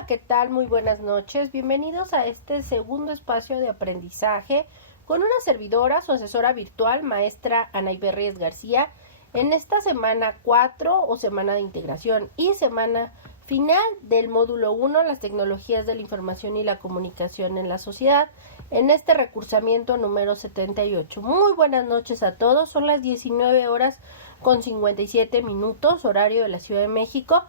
Hola, ¿qué tal? Muy buenas noches. Bienvenidos a este segundo espacio de aprendizaje con una servidora, su asesora virtual, maestra Anaiber Reyes García, en esta semana 4 o semana de integración y semana final del módulo 1, las tecnologías de la información y la comunicación en la sociedad, en este recursamiento número 78. Muy buenas noches a todos. Son las 19 horas con 57 minutos, horario de la Ciudad de México.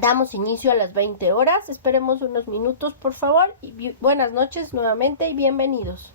Damos inicio a las 20 horas. Esperemos unos minutos, por favor. Y buenas noches nuevamente y bienvenidos.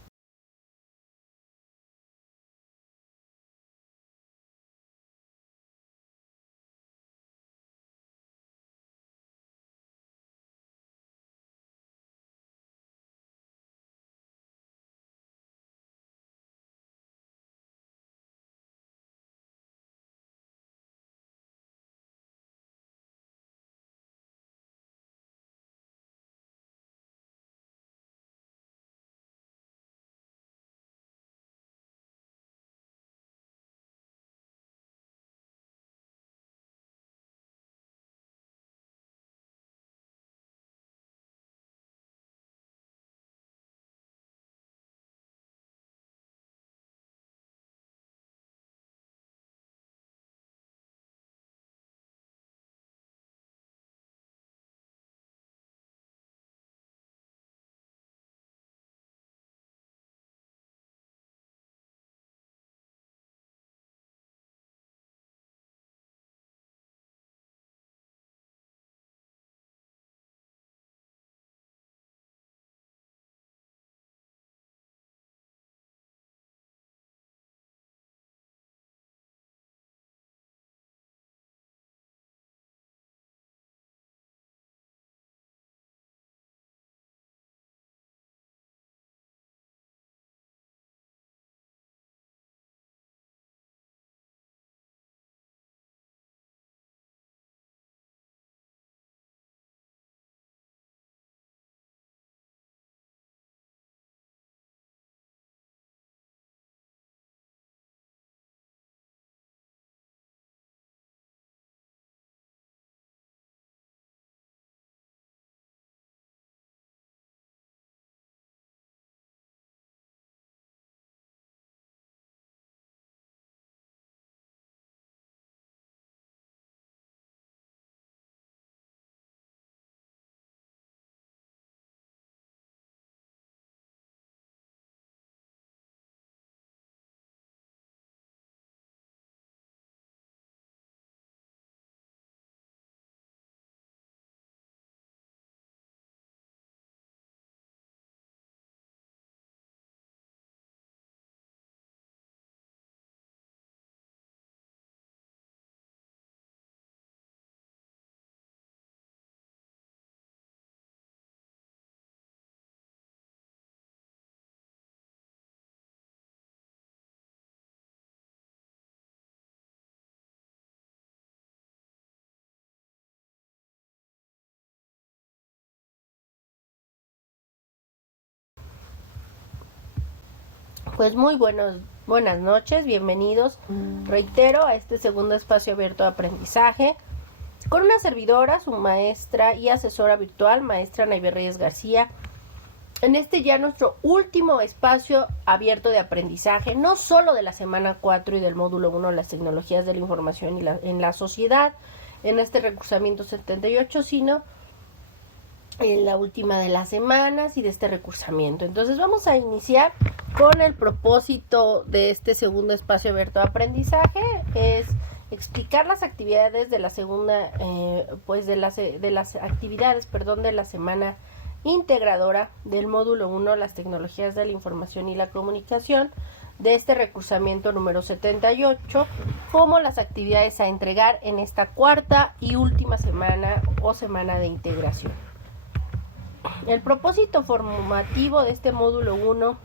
Pues muy buenas noches, bienvenidos, reitero, a este segundo espacio abierto de aprendizaje con una servidora, su maestra y asesora virtual, maestra Anaiber Reyes García. En este ya nuestro último espacio abierto de aprendizaje, no solo de la semana 4 y del módulo 1, las tecnologías de la información y en la sociedad, en este recursamiento 78, sino en la última de las semanas y de este recursamiento. Entonces vamos a iniciar con el propósito de este segundo espacio abierto de aprendizaje, es explicar las actividades de la segunda, de las actividades, de la semana integradora del módulo 1, las tecnologías de la información y la comunicación, de este recursamiento número 78, como las actividades a entregar en esta cuarta y última semana o semana de integración. El propósito formativo de este módulo 1,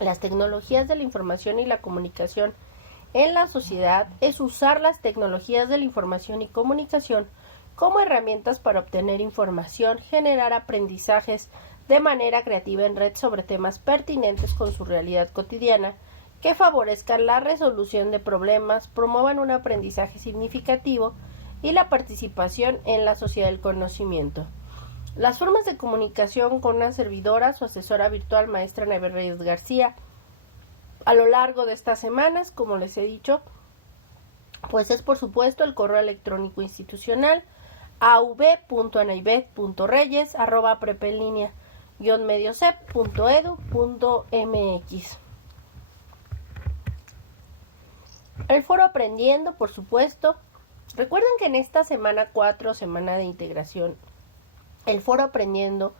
las tecnologías de la información y la comunicación en la sociedad, es usar las tecnologías de la información y comunicación como herramientas para obtener información, generar aprendizajes de manera creativa en red sobre temas pertinentes con su realidad cotidiana, que favorezcan la resolución de problemas, promuevan un aprendizaje significativo y la participación en la sociedad del conocimiento. Las formas de comunicación con una servidora, su asesora virtual, maestra Anabel Reyes García, a lo largo de estas semanas, como les he dicho, pues es por supuesto el correo electrónico institucional av.anaibet.reyes@prepenlinea-mediocep.edu.mx. El foro Aprendiendo, por supuesto. Recuerden que en esta semana 4, semana de integración, el foro Aprendiendo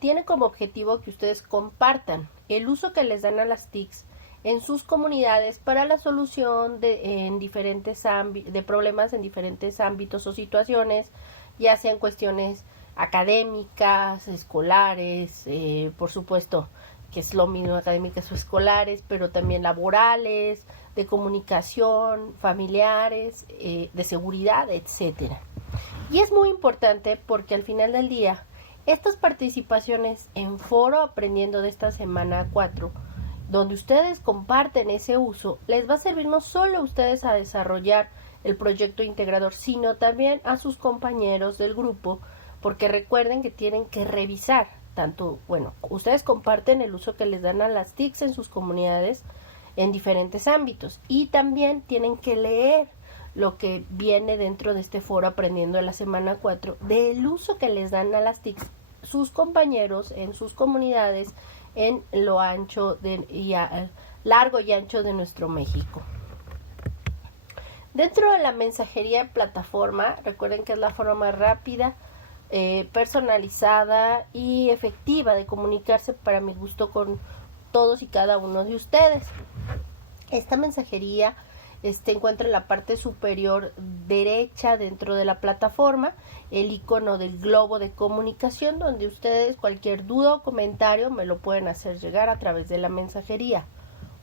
tiene como objetivo que ustedes compartan el uso que les dan a las TICs en sus comunidades para la solución de problemas en diferentes ámbitos o situaciones, ya sean cuestiones académicas, escolares, por supuesto que es lo mismo académicas o escolares, pero también laborales, de comunicación, familiares, de seguridad, etcétera. Y es muy importante porque al final del día, estas participaciones en foro Aprendiendo de esta semana 4, donde ustedes comparten ese uso, les va a servir no solo a ustedes a desarrollar el proyecto integrador, sino también a sus compañeros del grupo, porque recuerden que tienen que revisar ustedes comparten el uso que les dan a las TICs en sus comunidades en diferentes ámbitos, y también tienen que leer lo que viene dentro de este foro Aprendiendo de la semana 4 del uso que les dan a las TICs sus compañeros en sus comunidades en lo largo y ancho de nuestro México. Dentro de la mensajería de plataforma, recuerden que es la forma más rápida, personalizada y efectiva de comunicarse para mi gusto con todos y cada uno de ustedes. Esta mensajería encuentra en la parte superior derecha dentro de la plataforma el icono del globo de comunicación, donde ustedes cualquier duda o comentario me lo pueden hacer llegar a través de la mensajería.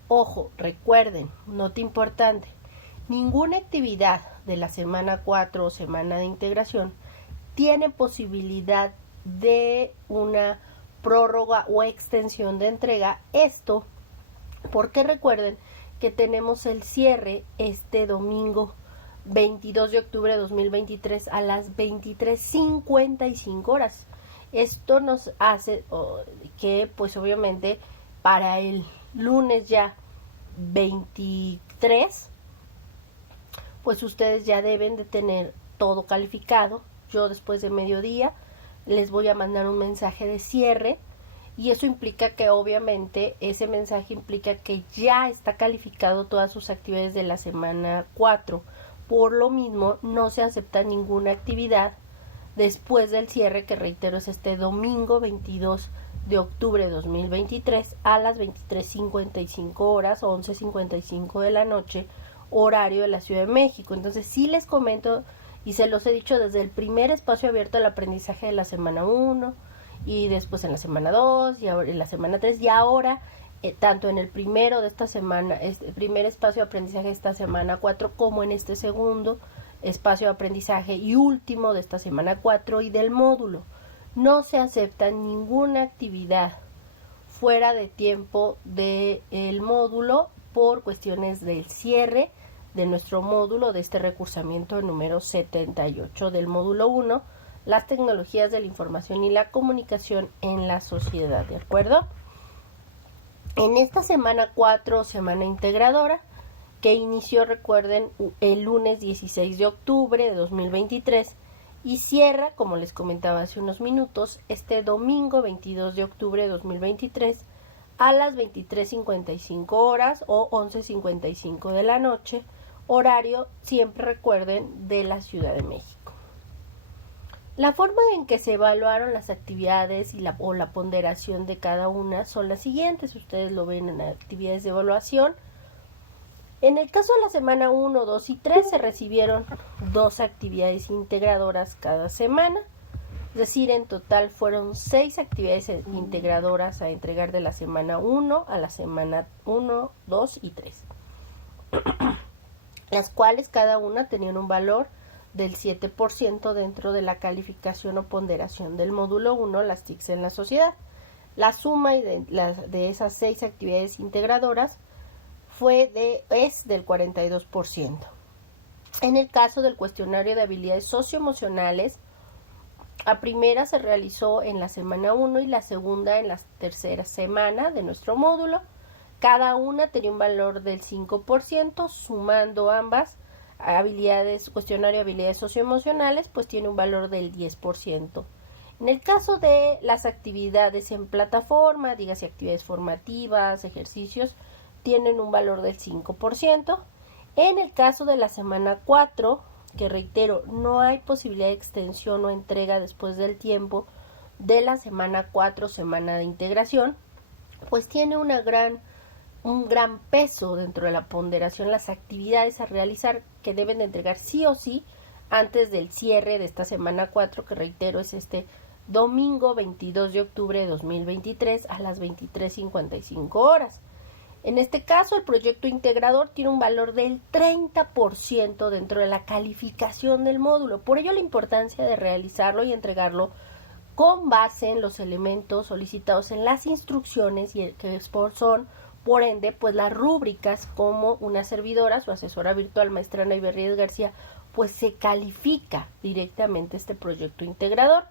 Ojo, recuerden, nota importante, ninguna actividad de la semana 4 o semana de integración tiene posibilidad de una prórroga o extensión de entrega. Esto porque recuerden que tenemos el cierre este domingo 22 de octubre de 2023 a las 23:55 horas. Esto nos hace que pues obviamente para el lunes ya 23 pues ustedes ya deben de tener todo calificado. Yo después de mediodía les voy a mandar un mensaje de cierre, y eso implica que obviamente ese mensaje implica que ya está calificado todas sus actividades de la semana 4. Por lo mismo, no se acepta ninguna actividad después del cierre, que reitero es este domingo 22 de octubre de 2023 a las 23:55 horas o 11:55 de la noche, horario de la Ciudad de México. Entonces sí les comento y se los he dicho desde el primer espacio abierto al aprendizaje de la semana 1 y después en la semana 2 y ahora en la semana 3 y ahora tanto en el primero de esta semana, este primer espacio de aprendizaje de esta semana 4, como en este segundo espacio de aprendizaje y último de esta semana 4 y del módulo. No se acepta ninguna actividad fuera de tiempo del módulo por cuestiones del cierre de nuestro módulo, de este recursamiento número 78 del módulo 1, las tecnologías de la información y la comunicación en la sociedad, ¿de acuerdo? En esta semana 4, semana integradora, que inició, recuerden, el lunes 16 de octubre de 2023 y cierra, como les comentaba hace unos minutos, este domingo 22 de octubre de 2023 a las 23:55 horas o 11:55 de la noche, horario, siempre recuerden, de la Ciudad de México. La forma en que se evaluaron las actividades y la ponderación de cada una son las siguientes. Ustedes lo ven en actividades de evaluación. En el caso de la semana 1, 2 y 3 se recibieron 2 actividades integradoras cada semana. Es decir, en total fueron 6 actividades integradoras a entregar de la semana 1 a la semana 1, 2 y 3. Las cuales cada una tenían un valor del 7% dentro de la calificación o ponderación del módulo 1, las TICs en la sociedad. La suma de esas 6 actividades integradoras es del 42%. En el caso del cuestionario de habilidades socioemocionales, la primera se realizó en la semana 1 y la segunda en la tercera semana de nuestro módulo. Cada una tenía un valor del 5%, sumando ambas cuestionario de habilidades socioemocionales, pues tiene un valor del 10%. En el caso de las actividades en plataforma, dígase actividades formativas, ejercicios, tienen un valor del 5%. En el caso de la semana 4, que reitero, no hay posibilidad de extensión o entrega después del tiempo de la semana 4, semana de integración, pues tiene un gran peso dentro de la ponderación las actividades a realizar que deben de entregar sí o sí antes del cierre de esta semana 4, que reitero es este domingo 22 de octubre de 2023 a las 23:55 horas. En este caso, el proyecto integrador tiene un valor del 30% dentro de la calificación del módulo. Por ello, la importancia de realizarlo y entregarlo con base en los elementos solicitados en las instrucciones y que son, por ende, pues las rúbricas como una servidora, su asesora virtual, maestra Ana Iberríez García, pues se califica directamente este proyecto integrador.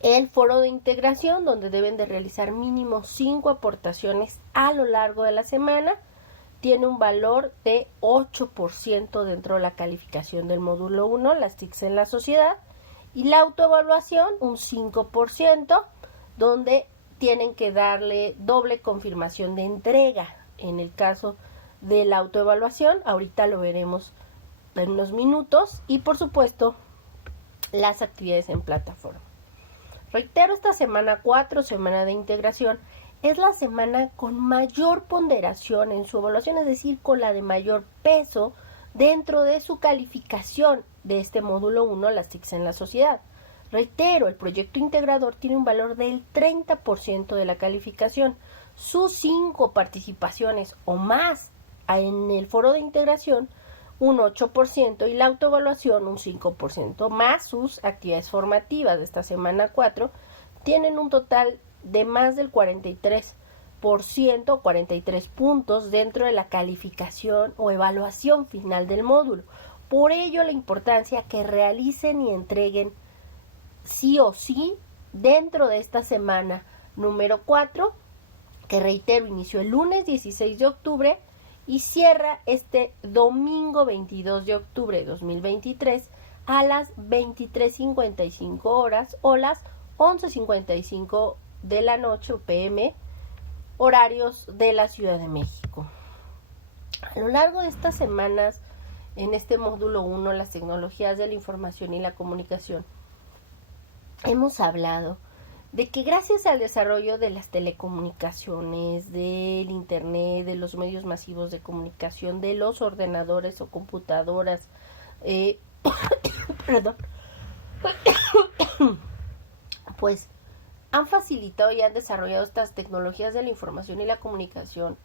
El foro de integración, donde deben de realizar mínimo 5 aportaciones a lo largo de la semana, tiene un valor de 8% dentro de la calificación del módulo 1, las TICs en la sociedad, y la autoevaluación un 5%, donde tienen que darle doble confirmación de entrega. En el caso de la autoevaluación, ahorita lo veremos en unos minutos, y por supuesto las actividades en plataforma. Reitero, esta semana 4, semana de integración, es la semana con mayor ponderación en su evaluación, es decir, con la de mayor peso dentro de su calificación de este módulo 1, las TICs en la sociedad. Reitero, el proyecto integrador tiene un valor del 30% de la calificación. Sus 5 participaciones o más en el foro de integración, un 8%, y la autoevaluación un 5%, más sus actividades formativas de esta semana 4, tienen un total de más del 43%, 43 puntos dentro de la calificación o evaluación final del módulo. Por ello, la importancia que realicen y entreguen sí o sí dentro de esta semana número 4, que reitero, inició el lunes 16 de octubre y cierra este domingo 22 de octubre de 2023 a las 23:55 horas o las 11:55 de la noche o PM, horarios de la Ciudad de México. A lo largo de estas semanas, en este módulo 1, las tecnologías de la información y la comunicación, hemos hablado de que gracias al desarrollo de las telecomunicaciones, del internet, de los medios masivos de comunicación, de los ordenadores o computadoras, pues han facilitado y han desarrollado estas tecnologías de la información y la comunicación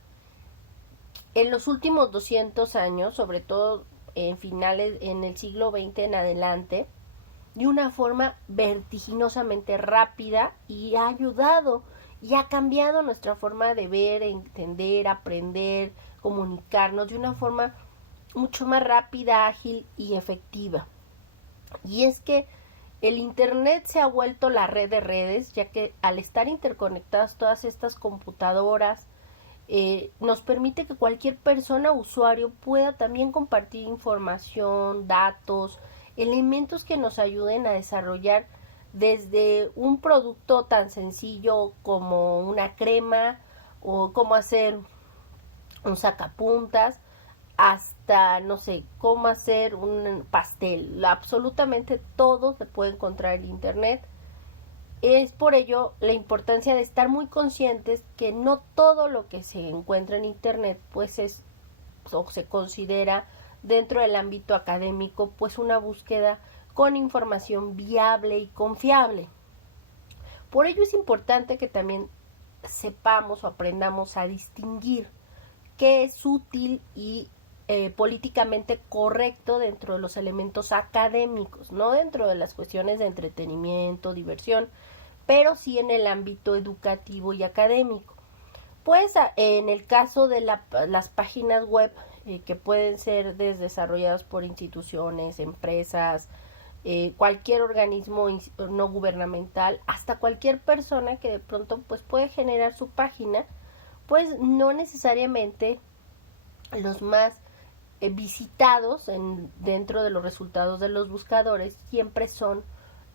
en los últimos 200 años, sobre todo en el siglo XX en adelante, de una forma vertiginosamente rápida, y ha ayudado y ha cambiado nuestra forma de ver, entender, aprender, comunicarnos de una forma mucho más rápida, ágil y efectiva. Y es que el internet se ha vuelto la red de redes, ya que al estar interconectadas todas estas computadoras, nos permite que cualquier persona, usuario, pueda también compartir información, datos, elementos que nos ayuden a desarrollar desde un producto tan sencillo como una crema o cómo hacer un sacapuntas, hasta, no sé, cómo hacer un pastel. Absolutamente todo se puede encontrar en internet. Es por ello la importancia de estar muy conscientes que no todo lo que se encuentra en internet pues es o se considera dentro del ámbito académico pues una búsqueda con información viable y confiable. Por ello es importante que también sepamos o aprendamos a distinguir qué es útil y políticamente correcto dentro de los elementos académicos, no dentro de las cuestiones de entretenimiento, diversión, pero sí en el ámbito educativo y académico. Pues en el caso de las páginas web que pueden ser desarrolladas por instituciones, empresas, cualquier organismo no gubernamental, hasta cualquier persona que de pronto pues puede generar su página, pues no necesariamente los más visitados dentro de los resultados de los buscadores siempre son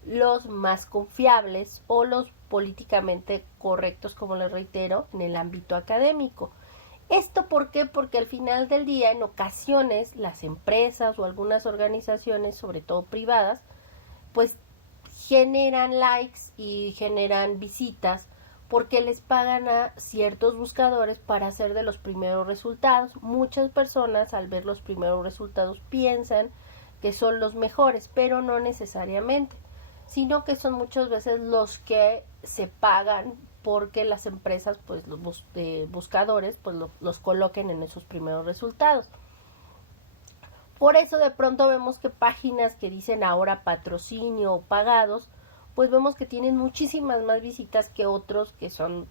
los más confiables o los políticamente correctos, como les reitero, en el ámbito académico. ¿Esto por qué? Porque al final del día, en ocasiones, las empresas o algunas organizaciones, sobre todo privadas, pues generan likes y generan visitas porque les pagan a ciertos buscadores para hacer de los primeros resultados. Muchas personas al ver los primeros resultados piensan que son los mejores, pero no necesariamente, sino que son muchas veces los que se pagan porque las empresas, pues los buscadores, pues los coloquen en esos primeros resultados. Por eso de pronto vemos que páginas que dicen ahora patrocinio o pagados, pues vemos que tienen muchísimas más visitas que otros que son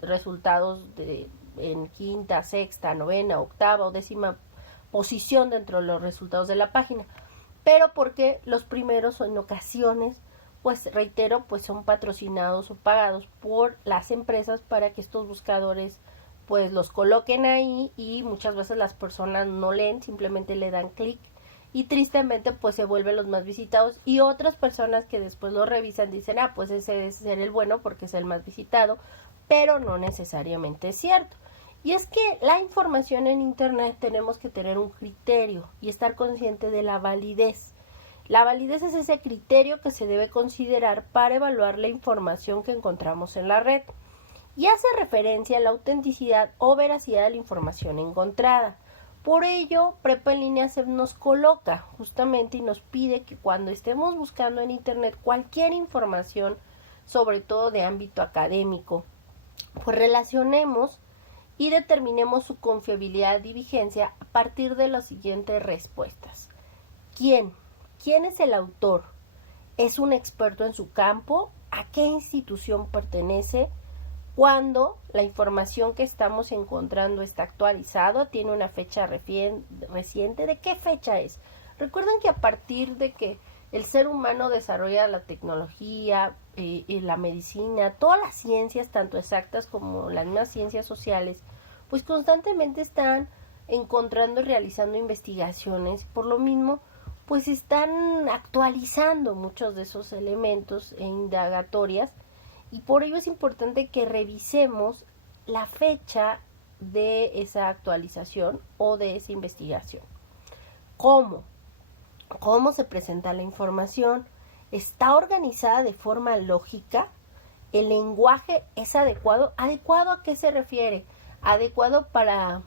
resultados en quinta, sexta, novena, octava o décima posición dentro de los resultados de la página. Pero porque los primeros en ocasiones, pues reitero, pues son patrocinados o pagados por las empresas para que estos buscadores pues los coloquen ahí, y muchas veces las personas no leen, simplemente le dan clic y tristemente pues se vuelven los más visitados, y otras personas que después lo revisan dicen, pues ese debe ser el bueno porque es el más visitado, pero no necesariamente es cierto. Y es que la información en internet tenemos que tener un criterio y estar consciente de la validez. La validez es ese criterio que se debe considerar para evaluar la información que encontramos en la red, y hace referencia a la autenticidad o veracidad de la información encontrada. Por ello, Prepa en Línea nos coloca justamente y nos pide que cuando estemos buscando en internet cualquier información, sobre todo de ámbito académico, pues relacionemos y determinemos su confiabilidad y vigencia a partir de las siguientes respuestas. ¿Quién? ¿Quién es el autor? ¿Es un experto en su campo? ¿A qué institución pertenece? ¿Cuándo la información que estamos encontrando está actualizado? ¿Tiene una fecha reciente? ¿De qué fecha es? Recuerden que a partir de que el ser humano desarrolla la tecnología, la medicina, todas las ciencias, tanto exactas como las mismas ciencias sociales, pues constantemente están encontrando y realizando investigaciones. Por lo mismo, pues están actualizando muchos de esos elementos e indagatorias, y por ello es importante que revisemos la fecha de esa actualización o de esa investigación. ¿Cómo? ¿Cómo se presenta la información? ¿Está organizada de forma lógica? ¿El lenguaje es adecuado? ¿Adecuado a qué se refiere? Adecuado para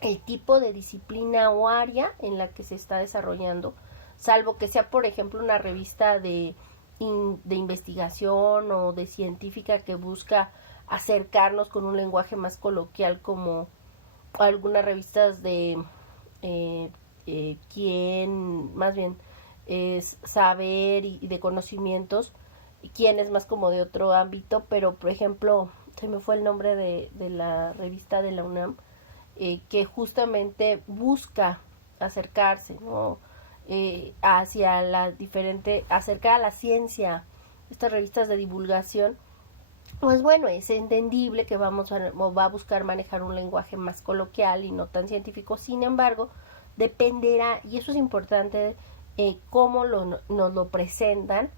el tipo de disciplina o área en la que se está desarrollando, salvo que sea, por ejemplo, una revista de investigación o de científica que busca acercarnos con un lenguaje más coloquial, como algunas revistas de quién, más bien es saber y de conocimientos, quién es más como de otro ámbito. Pero por ejemplo, se me fue el nombre de la revista de la UNAM, que justamente busca acercarse, ¿no? Hacia la diferente, acercar a la ciencia, estas revistas de divulgación. Pues bueno, es entendible que va a buscar manejar un lenguaje más coloquial y no tan científico. Sin embargo, dependerá, y eso es importante, cómo nos lo presentan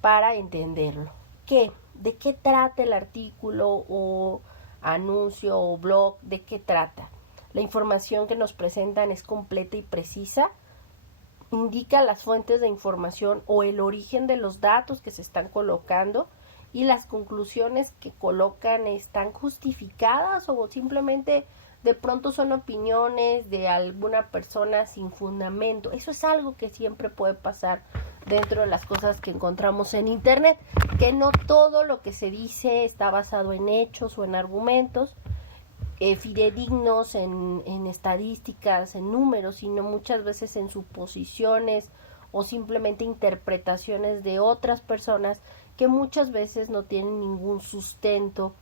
para entenderlo. ¿De qué trata el artículo o anuncio o blog? ¿De qué trata? La información que nos presentan es completa y precisa. Indica las fuentes de información o el origen de los datos que se están colocando, y las conclusiones que colocan están justificadas o simplemente de pronto son opiniones de alguna persona sin fundamento. Eso es algo que siempre puede pasar dentro de las cosas que encontramos en internet, que no todo lo que se dice está basado en hechos o en argumentos fidedignos, en estadísticas, en números, sino muchas veces en suposiciones o simplemente interpretaciones de otras personas que muchas veces no tienen ningún sustento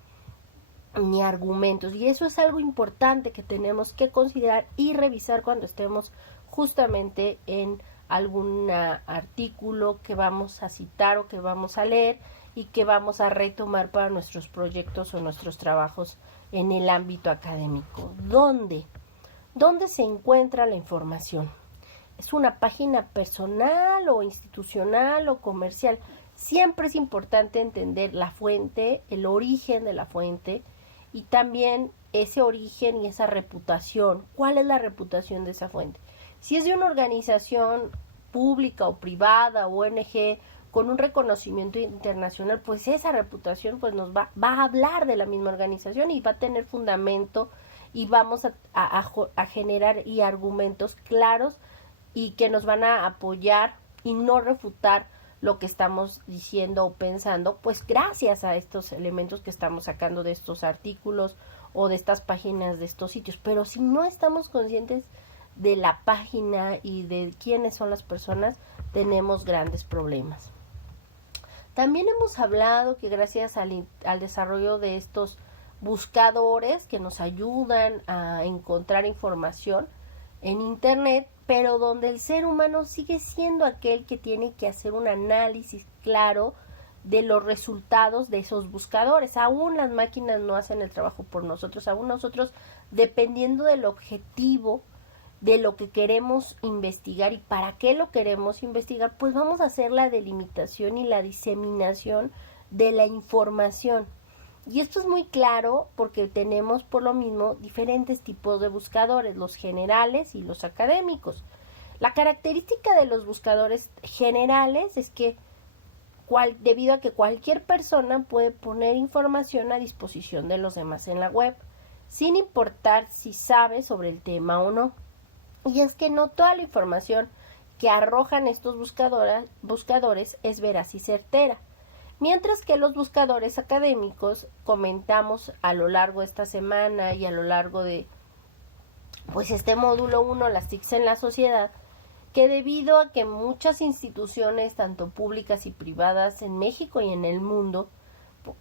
ni argumentos, y eso es algo importante que tenemos que considerar y revisar cuando estemos justamente en algún artículo que vamos a citar o que vamos a leer y que vamos a retomar para nuestros proyectos o nuestros trabajos en el ámbito académico. ¿Dónde se encuentra la información? ¿Es una página personal o institucional o comercial? Siempre es importante entender la fuente, el origen de la fuente y también ese origen y esa reputación. ¿Cuál es la reputación de esa fuente? Si es de una organización pública o privada, ONG, con un reconocimiento internacional, pues esa reputación pues nos va a hablar de la misma organización y va a tener fundamento y vamos a generar y argumentos claros y que nos van a apoyar y no refutar lo que estamos diciendo o pensando, pues gracias a estos elementos que estamos sacando de estos artículos o de estas páginas de estos sitios. Pero si no estamos conscientes de la página y de quiénes son las personas, tenemos grandes problemas. También hemos hablado que gracias al desarrollo de estos buscadores que nos ayudan a encontrar información en Internet, pero donde el ser humano sigue siendo aquel que tiene que hacer un análisis claro de los resultados de esos buscadores. Aún las máquinas no hacen el trabajo por nosotros, aún nosotros, dependiendo del objetivo de lo que queremos investigar y para qué lo queremos investigar, pues vamos a hacer la delimitación y la diseminación de la información. Y esto es muy claro porque tenemos por lo mismo diferentes tipos de buscadores, los generales y los académicos. La característica de los buscadores generales es que debido a que cualquier persona puede poner información a disposición de los demás en la web, sin importar si sabe sobre el tema o no. Y es que no toda la información que arrojan estos buscadores es veraz y certera. Mientras que los buscadores académicos, comentamos a lo largo de esta semana y a lo largo de pues este módulo 1, las TICs en la sociedad, que debido a que muchas instituciones, tanto públicas y privadas en México y en el mundo,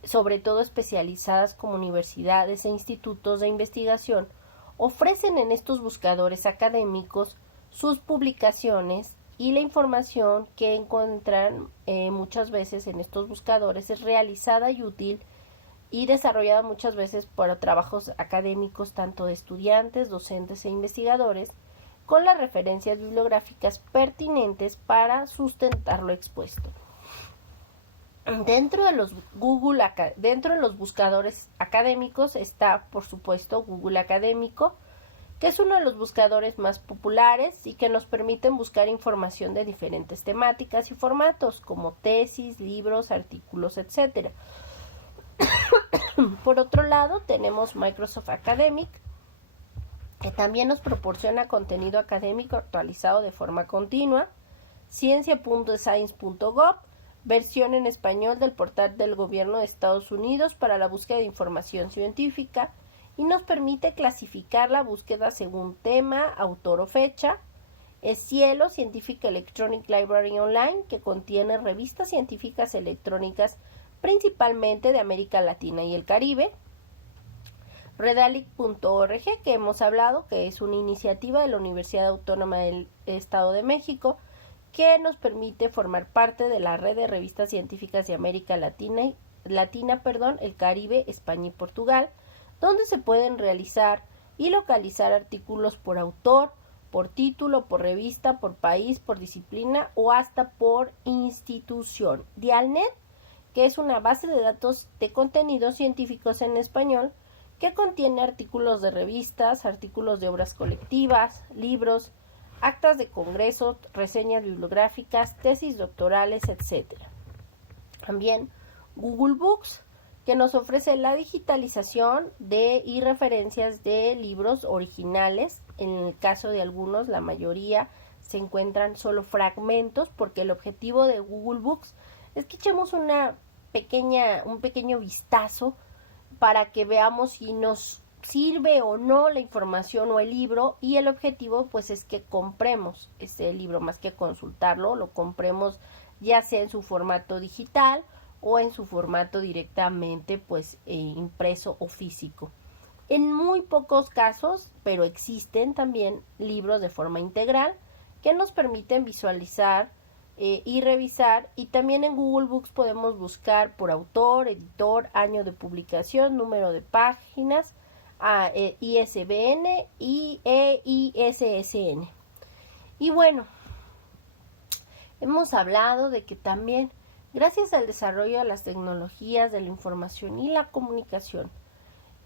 sobre todo especializadas como universidades e institutos de investigación, ofrecen en estos buscadores académicos sus publicaciones y la información que encuentran muchas veces en estos buscadores es realizada y útil y desarrollada muchas veces por trabajos académicos tanto de estudiantes, docentes e investigadores con las referencias bibliográficas pertinentes para sustentar lo expuesto. Dentro de los buscadores académicos está, por supuesto, Google Académico, que es uno de los buscadores más populares y que nos permiten buscar información de diferentes temáticas y formatos, como tesis, libros, artículos, etc. Por otro lado, tenemos Microsoft Academic, que también nos proporciona contenido académico actualizado de forma continua, ciencia.science.gov, versión en español del portal del gobierno de Estados Unidos para la búsqueda de información científica, y nos permite clasificar la búsqueda según tema, autor o fecha. Es Cielo, Scientific Electronic Library Online, que contiene revistas científicas electrónicas principalmente de América Latina y el Caribe. Redalic.org, que hemos hablado, que es una iniciativa de la Universidad Autónoma del Estado de México, que nos permite formar parte de la red de revistas científicas de América Latina, el Caribe, España y Portugal, donde se pueden realizar y localizar artículos por autor, por título, por revista, por país, por disciplina o hasta por institución. Dialnet, que es una base de datos de contenidos científicos en español que contiene artículos de revistas, artículos de obras colectivas, libros, actas de congreso, reseñas bibliográficas, tesis doctorales, etc. También Google Books, que nos ofrece la digitalización y referencias de libros originales. En el caso de algunos, la mayoría se encuentran solo fragmentos, porque el objetivo de Google Books es que echemos un pequeño vistazo para que veamos si nos sirve o no la información o el libro, y el objetivo pues es que compremos ese libro más que consultarlo, lo compremos ya sea en su formato digital o en su formato directamente pues impreso o físico. En muy pocos casos, pero existen también libros de forma integral que nos permiten visualizar y revisar, y también en Google Books podemos buscar por autor, editor, año de publicación, número de páginas, ISBN y ISSN. Y bueno, hemos hablado de que también gracias al desarrollo de las tecnologías de la información y la comunicación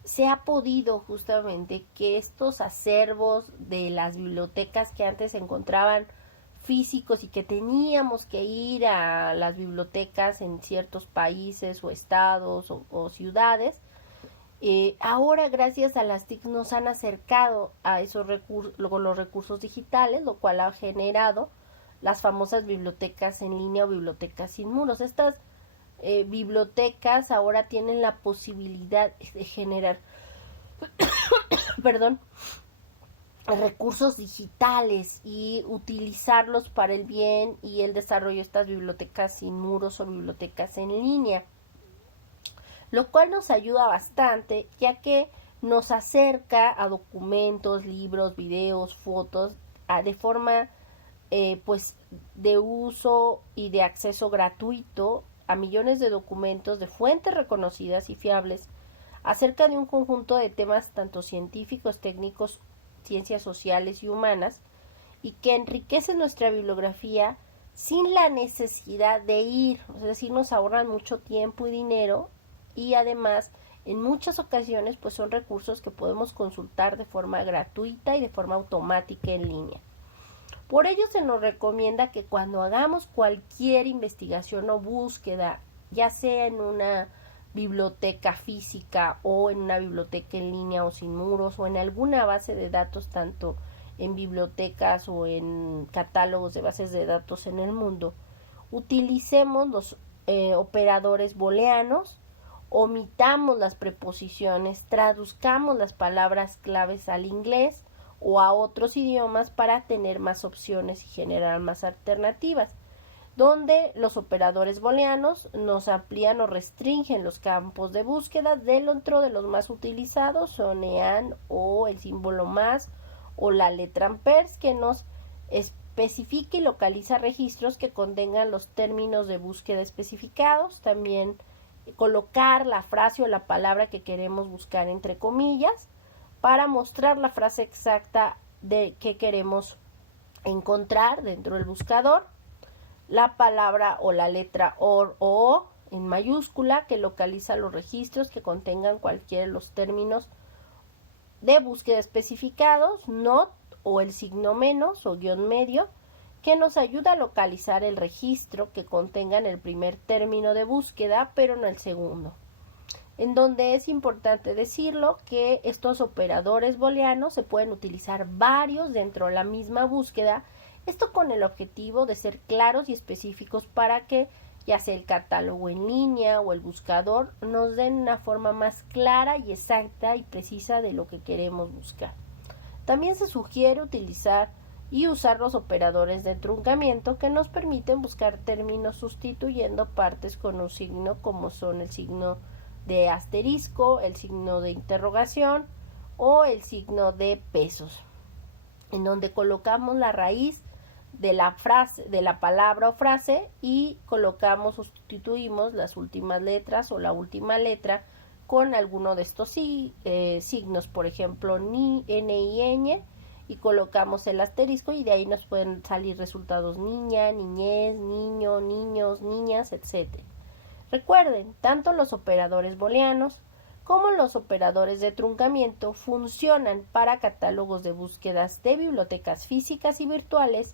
se ha podido justamente que estos acervos de las bibliotecas que antes se encontraban físicos y que teníamos que ir a las bibliotecas en ciertos países o estados o ciudades, ahora gracias a las TIC nos han acercado a esos los recursos digitales, lo cual ha generado las famosas bibliotecas en línea o bibliotecas sin muros. Estas bibliotecas ahora tienen la posibilidad de generar recursos digitales y utilizarlos para el bien y el desarrollo de estas bibliotecas sin muros o bibliotecas en línea, lo cual nos ayuda bastante, ya que nos acerca a documentos, libros, videos, fotos de forma pues de uso y de acceso gratuito a millones de documentos de fuentes reconocidas y fiables acerca de un conjunto de temas tanto científicos, técnicos, ciencias sociales y humanas, y que enriquecen nuestra bibliografía sin la necesidad de ir, es decir, nos ahorran mucho tiempo y dinero, y además en muchas ocasiones pues son recursos que podemos consultar de forma gratuita y de forma automática en línea. Por ello se nos recomienda que cuando hagamos cualquier investigación o búsqueda, ya sea en una biblioteca física o en una biblioteca en línea o sin muros o en alguna base de datos, tanto en bibliotecas o en catálogos de bases de datos en el mundo, utilicemos los operadores booleanos, omitamos las preposiciones, traduzcamos las palabras claves al inglés o a otros idiomas para tener más opciones y generar más alternativas, donde los operadores booleanos nos amplían o restringen los campos de búsqueda. Dentro de los más utilizados son EAN o el símbolo más o la letra AMPERS, que nos especifica y localiza registros que contengan los términos de búsqueda especificados. También colocar la frase o la palabra que queremos buscar entre comillas para mostrar la frase exacta de que queremos encontrar dentro del buscador. La palabra o la letra OR o O en mayúscula que localiza los registros que contengan cualquiera de los términos de búsqueda especificados, NOT o el signo menos o guión medio que nos ayuda a localizar el registro que contengan el primer término de búsqueda pero no el segundo. En donde es importante decirlo que estos operadores booleanos se pueden utilizar varios dentro de la misma búsqueda, esto con el objetivo de ser claros y específicos para que ya sea el catálogo en línea o el buscador nos den una forma más clara y exacta y precisa de lo que queremos buscar. También se sugiere utilizar y usar los operadores de truncamiento que nos permiten buscar términos sustituyendo partes con un signo como son el signo de asterisco, el signo de interrogación o el signo de pesos, en donde colocamos la raíz de la frase, de la palabra o frase, y colocamos o sustituimos las últimas letras o la última letra con alguno de estos signos, por ejemplo N y ñ, y colocamos el asterisco y de ahí nos pueden salir resultados niña, niñez, niño, niños, niñas, etc. Recuerden, tanto los operadores booleanos como los operadores de truncamiento funcionan para catálogos de búsquedas de bibliotecas físicas y virtuales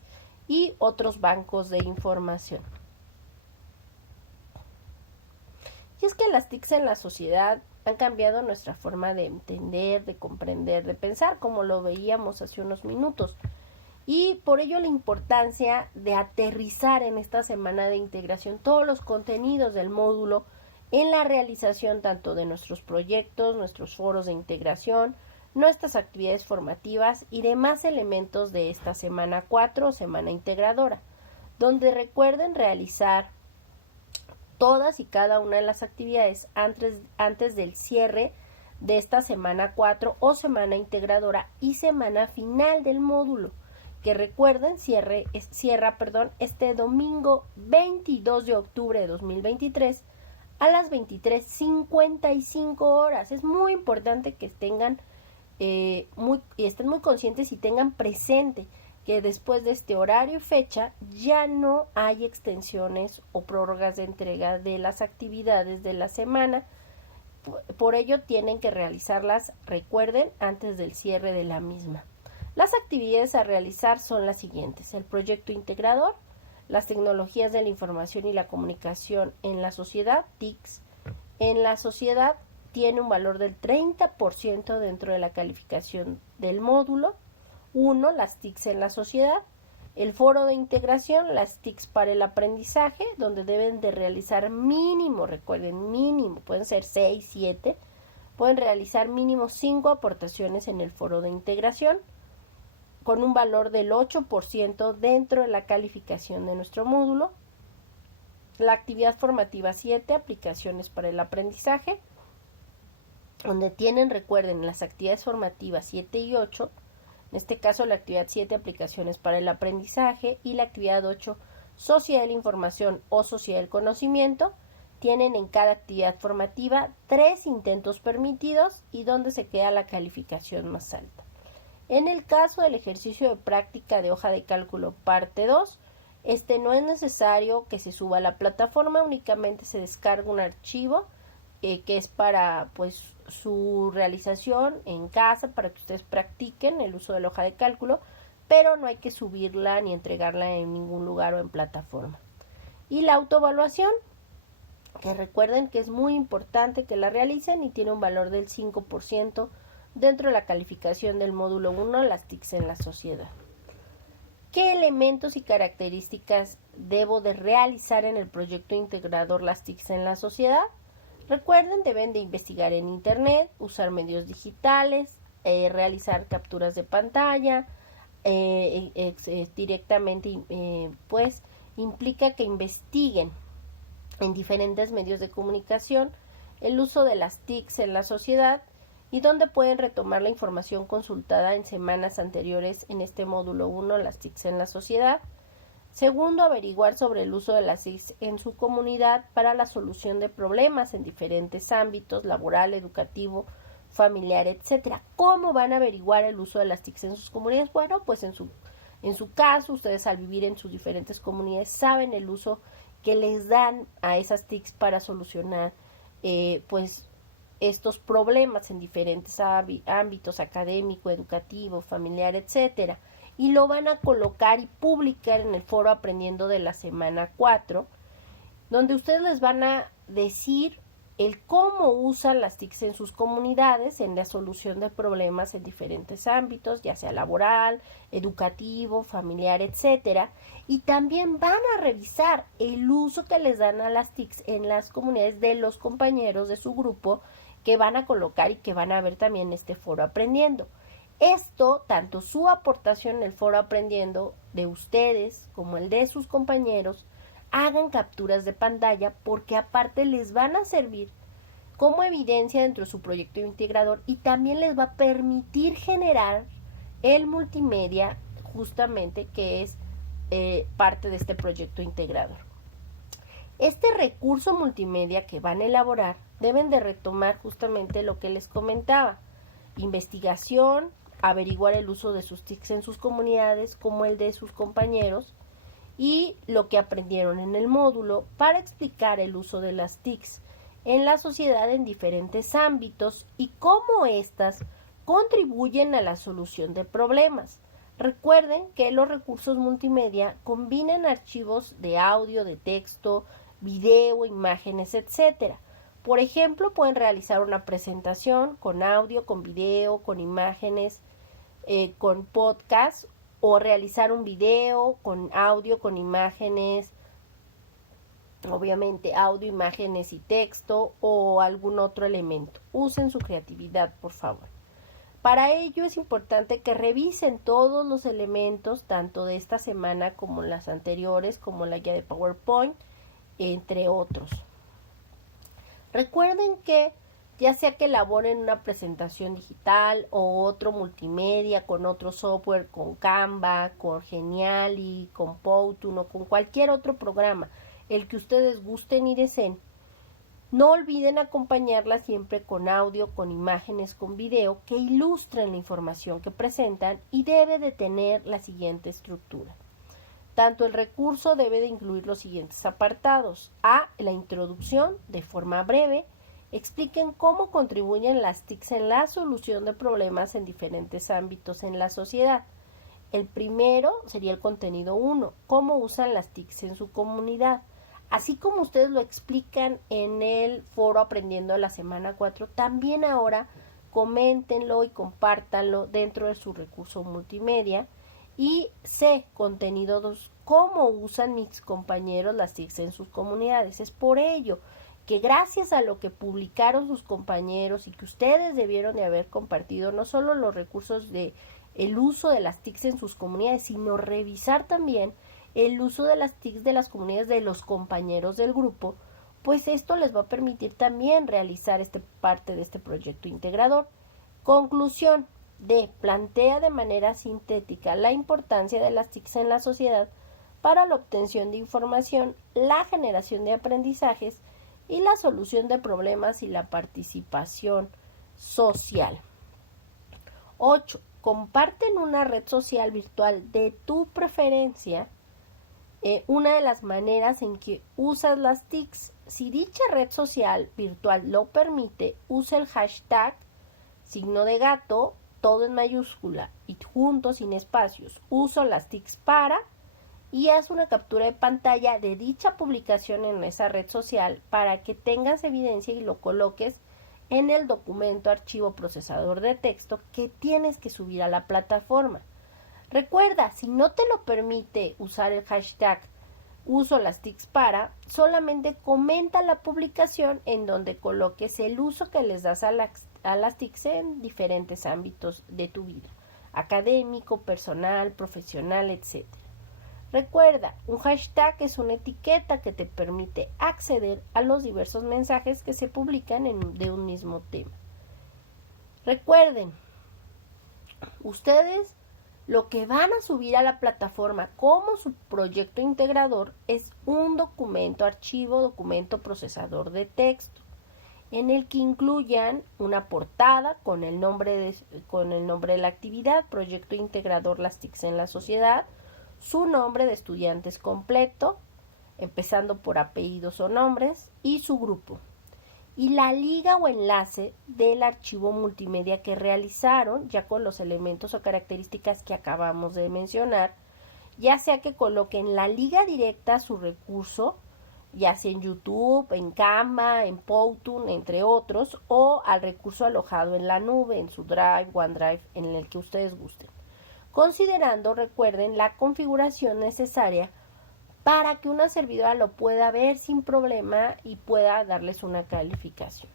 y otros bancos de información. Y es que las TICs en la sociedad han cambiado nuestra forma de entender, de comprender, de pensar, como lo veíamos hace unos minutos. Y por ello la importancia de aterrizar en esta semana de integración todos los contenidos del módulo en la realización tanto de nuestros proyectos, nuestros foros de integración, nuestras actividades formativas y demás elementos de esta semana 4 o semana integradora, donde recuerden realizar todas y cada una de las actividades antes del cierre de esta semana 4 o semana integradora y semana final del módulo, que recuerden cierra este domingo 22 de octubre de 2023 a las 23:55 horas. Es muy importante que estén muy conscientes y tengan presente que después de este horario y fecha ya no hay extensiones o prórrogas de entrega de las actividades de la semana. Por ello tienen que realizarlas, recuerden, antes del cierre de la misma. Las actividades a realizar son las siguientes: el proyecto integrador, las tecnologías de la información y la comunicación en la sociedad, TICs. En la sociedad tiene un valor del 30% dentro de la calificación del módulo. 1. Las TICs en la sociedad. El foro de integración, las TICs para el aprendizaje, donde deben de realizar mínimo, recuerden, mínimo, pueden ser 6, 7, pueden realizar mínimo 5 aportaciones en el foro de integración, con un valor del 8% dentro de la calificación de nuestro módulo. La actividad formativa 7, aplicaciones para el aprendizaje, donde tienen, recuerden, las actividades formativas 7 y 8, en este caso la actividad 7, aplicaciones para el aprendizaje, y la actividad 8, sociedad de la información o sociedad del conocimiento. Tienen en cada actividad formativa 3 intentos permitidos y donde se queda la calificación más alta. En el caso del ejercicio de práctica de hoja de cálculo parte 2, no es necesario que se suba a la plataforma, únicamente se descarga un archivo que es para su realización en casa, para que ustedes practiquen el uso de la hoja de cálculo, pero no hay que subirla ni entregarla en ningún lugar o en plataforma. Y la autoevaluación, que recuerden que es muy importante que la realicen y tiene un valor del 5% dentro de la calificación del módulo 1, las TICs en la sociedad. ¿Qué elementos y características debo de realizar en el proyecto integrador las TICs en la sociedad? Recuerden, deben de investigar en internet, usar medios digitales, realizar capturas de pantalla, directamente implica que investiguen en diferentes medios de comunicación el uso de las TICs en la sociedad y donde pueden retomar la información consultada en semanas anteriores en este módulo 1, las TICs en la sociedad. Segundo, averiguar sobre el uso de las TICs en su comunidad para la solución de problemas en diferentes ámbitos, laboral, educativo, familiar, etcétera. ¿Cómo van a averiguar el uso de las TICs en sus comunidades? Bueno, pues en su caso, ustedes al vivir en sus diferentes comunidades saben el uso que les dan a esas TICs para solucionar estos problemas en diferentes ámbitos, académico, educativo, familiar, etcétera. Y lo van a colocar y publicar en el foro Aprendiendo de la semana 4, donde ustedes les van a decir el cómo usan las TICs en sus comunidades en la solución de problemas en diferentes ámbitos, ya sea laboral, educativo, familiar, etcétera. Y también van a revisar el uso que les dan a las TICs en las comunidades de los compañeros de su grupo que van a colocar y que van a ver también en este foro Aprendiendo. Esto, tanto su aportación en el foro Aprendiendo de ustedes como el de sus compañeros, hagan capturas de pantalla porque aparte les van a servir como evidencia dentro de su proyecto integrador y también les va a permitir generar el multimedia justamente que es parte de este proyecto integrador. Este recurso multimedia que van a elaborar deben de retomar justamente lo que les comentaba: investigación, averiguar el uso de sus TICs en sus comunidades como el de sus compañeros y lo que aprendieron en el módulo para explicar el uso de las TICs en la sociedad en diferentes ámbitos y cómo éstas contribuyen a la solución de problemas. Recuerden que los recursos multimedia combinan archivos de audio, de texto, video, imágenes, etcétera. Por ejemplo, pueden realizar una presentación con audio, con video, con imágenes, con podcast, o realizar un video con audio, con imágenes, obviamente audio, imágenes y texto, o algún otro elemento. Usen su creatividad, por favor. Para ello es importante que revisen todos los elementos, tanto de esta semana como las anteriores, como la guía de PowerPoint, entre otros. Recuerden que ya sea que elaboren una presentación digital o otro multimedia con otro software, con Canva, con Geniali, con Powtoon o con cualquier otro programa, el que ustedes gusten y deseen, no olviden acompañarla siempre con audio, con imágenes, con video que ilustren la información que presentan y debe de tener la siguiente estructura. Tanto el recurso debe de incluir los siguientes apartados. A. La introducción, de forma breve. Expliquen cómo contribuyen las TICs en la solución de problemas en diferentes ámbitos en la sociedad. El primero sería el contenido 1, cómo usan las TICs en su comunidad. Así como ustedes lo explican en el foro Aprendiendo la Semana 4, también ahora coméntenlo y compártanlo dentro de su recurso multimedia. Y C, contenido 2, cómo usan mis compañeros las TICs en sus comunidades. Es por ello que gracias a lo que publicaron sus compañeros y que ustedes debieron de haber compartido no solo los recursos de el uso de las TICs en sus comunidades, sino revisar también el uso de las TICs de las comunidades de los compañeros del grupo, pues esto les va a permitir también realizar parte de este proyecto integrador. Conclusión. Plantea de manera sintética la importancia de las TICs en la sociedad para la obtención de información, la generación de aprendizajes y la solución de problemas y la participación social. 8. Comparte en una red social virtual de tu preferencia una de las maneras en que usas las TICs. Si dicha red social virtual lo permite, usa el hashtag signo de gato, todo en mayúscula y junto sin espacios. Uso las TICs para y haz una captura de pantalla de dicha publicación en esa red social para que tengas evidencia y lo coloques en el documento archivo procesador de texto que tienes que subir a la plataforma. Recuerda, si no te lo permite usar el hashtag uso las TICs para, solamente comenta la publicación en donde coloques el uso que les das a las TICs en diferentes ámbitos de tu vida, académico, personal, profesional, etc. Recuerda, un hashtag es una etiqueta que te permite acceder a los diversos mensajes que se publican de un mismo tema. Recuerden, ustedes lo que van a subir a la plataforma como su proyecto integrador es un documento archivo, documento procesador de texto, en el que incluyan una portada con el nombre de la actividad, proyecto integrador las TICs en la sociedad, su nombre de estudiantes completo, empezando por apellidos o nombres, y su grupo. Y la liga o enlace del archivo multimedia que realizaron, ya con los elementos o características que acabamos de mencionar, ya sea que coloquen la liga directa a su recurso, ya sea en YouTube, en Canva, en Powtoon, entre otros, o al recurso alojado en la nube, en su Drive, OneDrive, en el que ustedes gusten. Considerando, recuerden, la configuración necesaria para que una servidora lo pueda ver sin problema y pueda darles una calificación.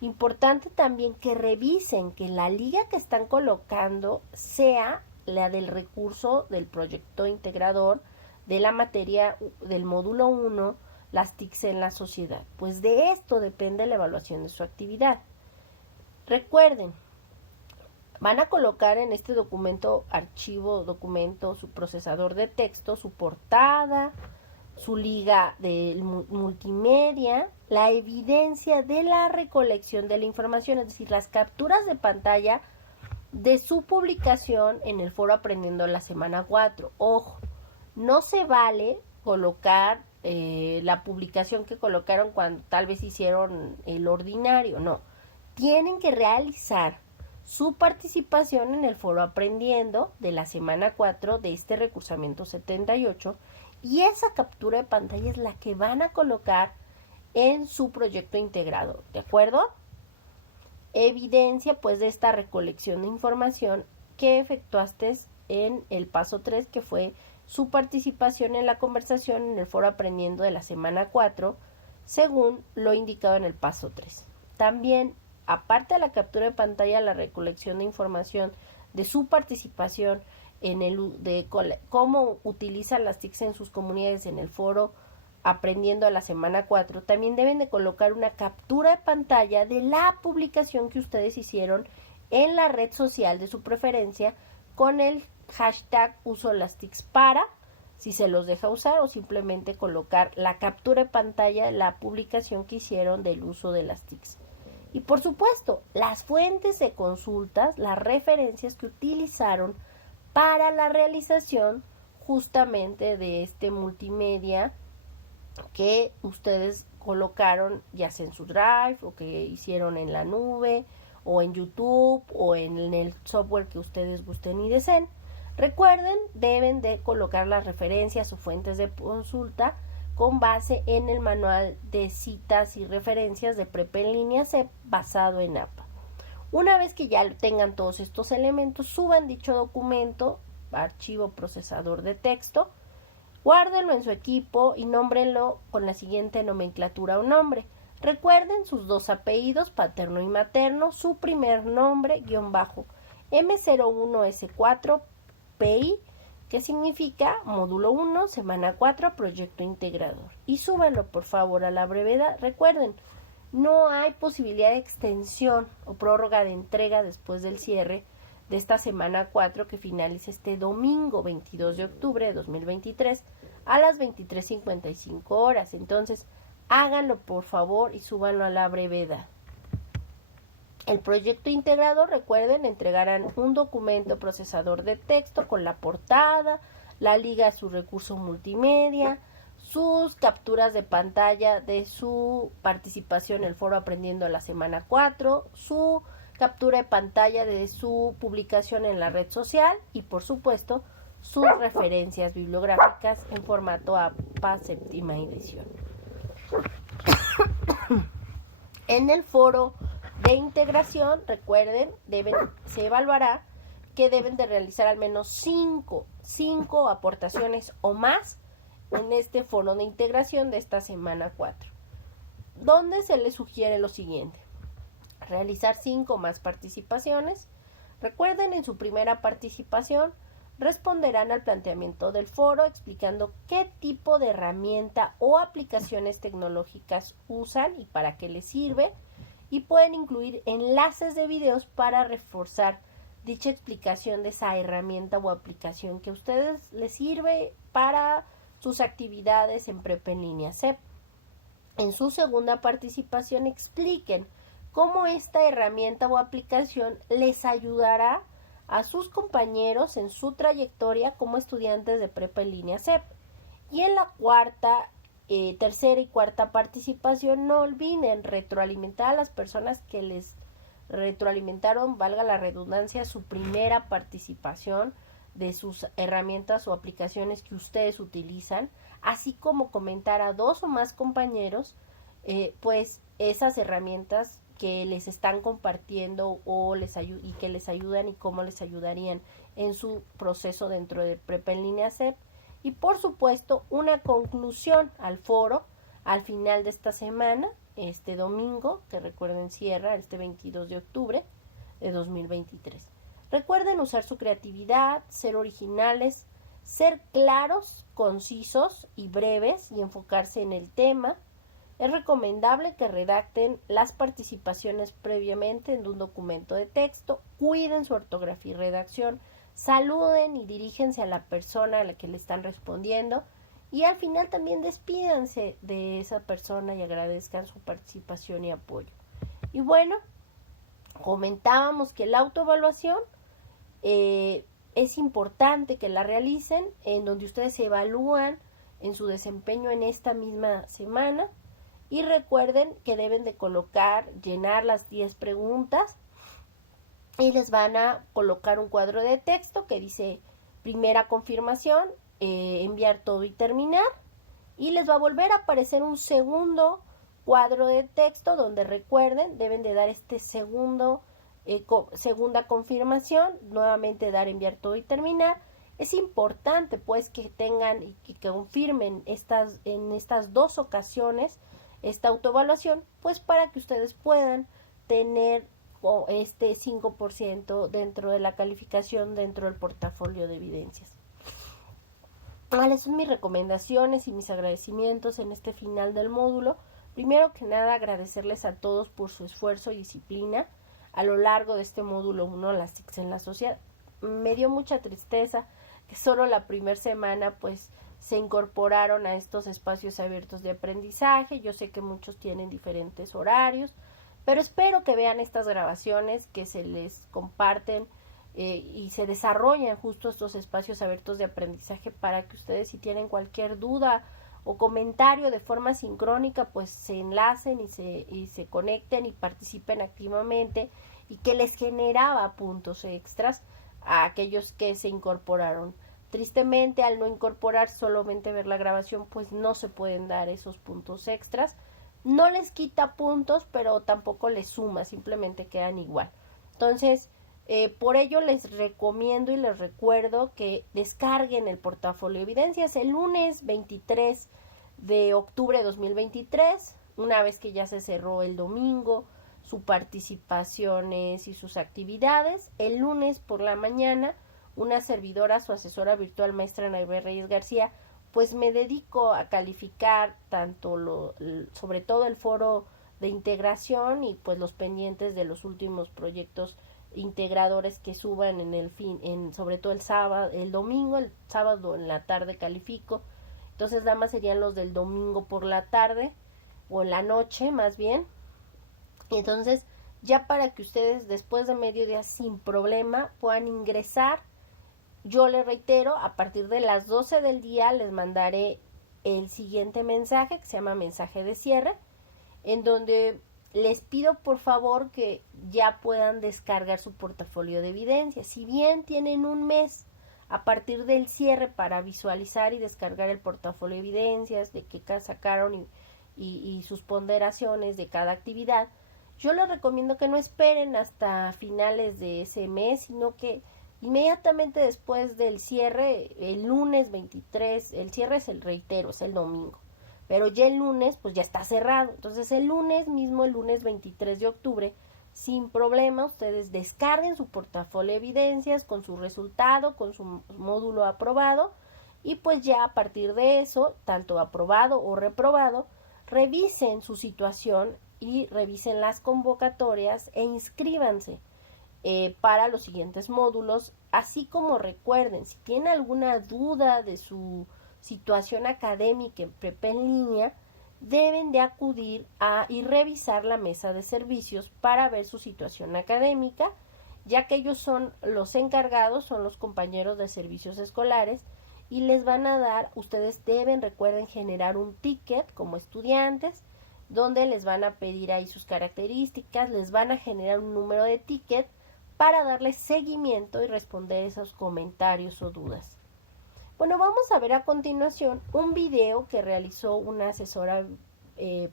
Importante también que revisen que la liga que están colocando sea la del recurso del proyecto integrador de la materia del módulo 1, las TICs en la sociedad, pues de esto depende la evaluación de su actividad. Recuerden, van a colocar en este documento su procesador de texto, su portada, su liga de multimedia, la evidencia de la recolección de la información, es decir, las capturas de pantalla de su publicación en el foro Aprendiendo la Semana 4. Ojo, no se vale colocar la publicación que colocaron cuando tal vez hicieron el ordinario, no. Tienen que realizar su participación en el foro Aprendiendo de la Semana 4 de este recursamiento 78 y esa captura de pantalla es la que van a colocar en su proyecto integrado, ¿de acuerdo? Evidencia pues de esta recolección de información que efectuaste en el paso 3, que fue su participación en la conversación en el foro Aprendiendo de la Semana 4, según lo indicado en el paso 3. También, aparte de la captura de pantalla, la recolección de información de su participación en cómo utilizan las TICs en sus comunidades en el foro aprendiendo a la semana 4, también deben de colocar una captura de pantalla de la publicación que ustedes hicieron en la red social de su preferencia con el hashtag uso las TICs para, si se los deja usar, o simplemente colocar la captura de pantalla de la publicación que hicieron del uso de las TICs. Y por supuesto, las fuentes de consultas, las referencias que utilizaron para la realización justamente de este multimedia que ustedes colocaron ya sea en su Drive o que hicieron en la nube o en YouTube o en el software que ustedes gusten y deseen. Recuerden, deben de colocar las referencias o fuentes de consulta con base en el manual de citas y referencias de Prepa en línea CEP basado en APA. Una vez que ya tengan todos estos elementos, suban dicho documento, archivo procesador de texto, guárdenlo en su equipo y nómbrenlo con la siguiente nomenclatura o nombre. Recuerden sus dos apellidos, paterno y materno, su primer nombre, M01S4PI, que significa módulo 1, semana 4, proyecto integrador. Y súbanlo, por favor, a la brevedad. Recuerden, no hay posibilidad de extensión o prórroga de entrega después del cierre de esta semana 4 que finaliza este domingo 22 de octubre de 2023 a las 23:55 horas. Entonces, háganlo por favor y súbanlo a la brevedad. El proyecto integrador, recuerden, entregarán un documento procesador de texto con la portada, la liga a su recurso multimedia, sus capturas de pantalla de su participación en el foro Aprendiendo la semana 4, su captura de pantalla de su publicación en la red social y, por supuesto, sus referencias bibliográficas en formato APA séptima edición. En el foro de integración, recuerden, se evaluará que deben de realizar al menos 5 aportaciones o más en este foro de integración de esta semana 4, donde se les sugiere lo siguiente: realizar 5 más participaciones. Recuerden, en su primera participación responderán al planteamiento del foro explicando qué tipo de herramienta o aplicaciones tecnológicas usan y para qué les sirve, y pueden incluir enlaces de videos para reforzar dicha explicación de esa herramienta o aplicación que a ustedes les sirve para sus actividades en Prepa en línea CEP. En su segunda participación expliquen cómo esta herramienta o aplicación les ayudará a sus compañeros en su trayectoria como estudiantes de Prepa en línea CEP. Y en la tercera y cuarta participación, no olviden retroalimentar a las personas que les retroalimentaron, valga la redundancia, su primera participación de sus herramientas o aplicaciones que ustedes utilizan, así como comentar a 2 o más compañeros pues esas herramientas que les están compartiendo y que les ayudan y cómo les ayudarían en su proceso dentro de Prepa en línea CEP. Y por supuesto, una conclusión al foro al final de esta semana, este domingo, que recuerden cierra este 22 de octubre de 2023. Recuerden usar su creatividad, ser originales, ser claros, concisos y breves y enfocarse en el tema. Es recomendable que redacten las participaciones previamente en un documento de texto, cuiden su ortografía y redacción, saluden y diríjense a la persona a la que le están respondiendo y al final también despídanse de esa persona y agradezcan su participación y apoyo. Y bueno, comentábamos que la autoevaluación es importante que la realicen, en donde ustedes se evalúan en su desempeño en esta misma semana. Y recuerden que deben de llenar las 10 preguntas y les van a colocar un cuadro de texto que dice primera confirmación, enviar todo y terminar. Y les va a volver a aparecer un segundo cuadro de texto donde recuerden, deben de dar este segunda confirmación, nuevamente dar enviar todo y terminar. Es importante pues que tengan y que confirmen en estas 2 ocasiones esta autoevaluación, pues para que ustedes puedan tener este 5% dentro de la calificación dentro del portafolio de evidencias. ¿Cuáles son mis recomendaciones y mis agradecimientos en este final del módulo? Primero que nada, agradecerles a todos por su esfuerzo y disciplina a lo largo de este módulo 1, las TICs en la sociedad. Me dio mucha tristeza que solo la primera semana pues se incorporaron a estos espacios abiertos de aprendizaje. Yo sé que muchos tienen diferentes horarios, pero espero que vean estas grabaciones, que se les comparten y se desarrollan justo estos espacios abiertos de aprendizaje para que ustedes, si tienen cualquier duda o comentario de forma sincrónica, pues se enlacen y se conecten y participen activamente, y que les generaba puntos extras a aquellos que se incorporaron. Tristemente, al no incorporar, solamente ver la grabación, pues no se pueden dar esos puntos extras. No les quita puntos, pero tampoco les suma, simplemente quedan igual. Entonces, por ello les recomiendo y les recuerdo que descarguen el portafolio de evidencias el lunes 23 de octubre de 2023, una vez que ya se cerró el domingo sus participaciones y sus actividades. El lunes por la mañana, una servidora, su asesora virtual, maestra Naibel Reyes García, pues me dedico a calificar tanto sobre todo el foro de integración y pues los pendientes de los últimos proyectos integradores que suban sobre todo el sábado, el domingo. El sábado en la tarde califico, entonces nada más serían los del domingo por la tarde o en la noche más bien. Y entonces, ya para que ustedes después de mediodía sin problema puedan ingresar, yo les reitero, a partir de las 12 del día les mandaré el siguiente mensaje, que se llama mensaje de cierre, en donde les pido por favor que ya puedan descargar su portafolio de evidencias. Si bien tienen un mes a partir del cierre para visualizar y descargar el portafolio de evidencias, de qué sacaron y sus ponderaciones de cada actividad, yo les recomiendo que no esperen hasta finales de ese mes, sino que inmediatamente después del cierre, el lunes 23, el cierre es reitero, es el domingo, pero ya el lunes pues ya está cerrado. Entonces el lunes mismo, el lunes 23 de octubre, sin problema, ustedes descarguen su portafolio de evidencias con su resultado, con su módulo aprobado, y pues ya a partir de eso, tanto aprobado o reprobado, revisen su situación y revisen las convocatorias e inscríbanse para los siguientes módulos, así como recuerden, si tienen alguna duda de su situación académica en prepa en línea, deben de acudir y revisar la mesa de servicios para ver su situación académica, ya que ellos son los encargados, son los compañeros de servicios escolares, y les van a dar, ustedes recuerden generar un ticket como estudiantes, donde les van a pedir ahí sus características, les van a generar un número de ticket para darles seguimiento y responder esos comentarios o dudas. Bueno, vamos a ver a continuación un video que realizó una asesora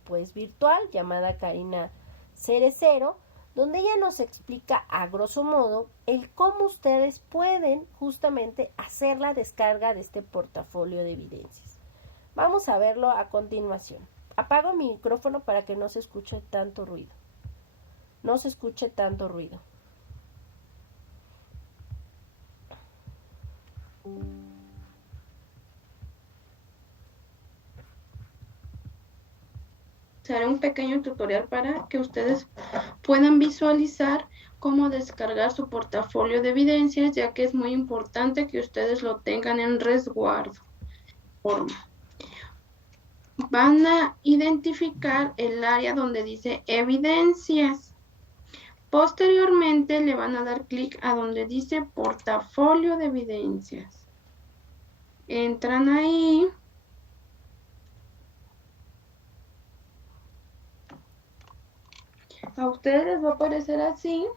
pues virtual llamada Karina Cerecero, donde ella nos explica a grosso modo el cómo ustedes pueden justamente hacer la descarga de este portafolio de evidencias. Vamos a verlo a continuación. Apago mi micrófono para que no se escuche tanto ruido. No se escuche tanto ruido. Haré un pequeño tutorial para que ustedes puedan visualizar cómo descargar su portafolio de evidencias, ya que es muy importante que ustedes lo tengan en resguardo. Van a identificar el área donde dice evidencias. Posteriormente le van a dar clic a donde dice portafolio de evidencias. Entran ahí. A ustedes les va a aparecer así.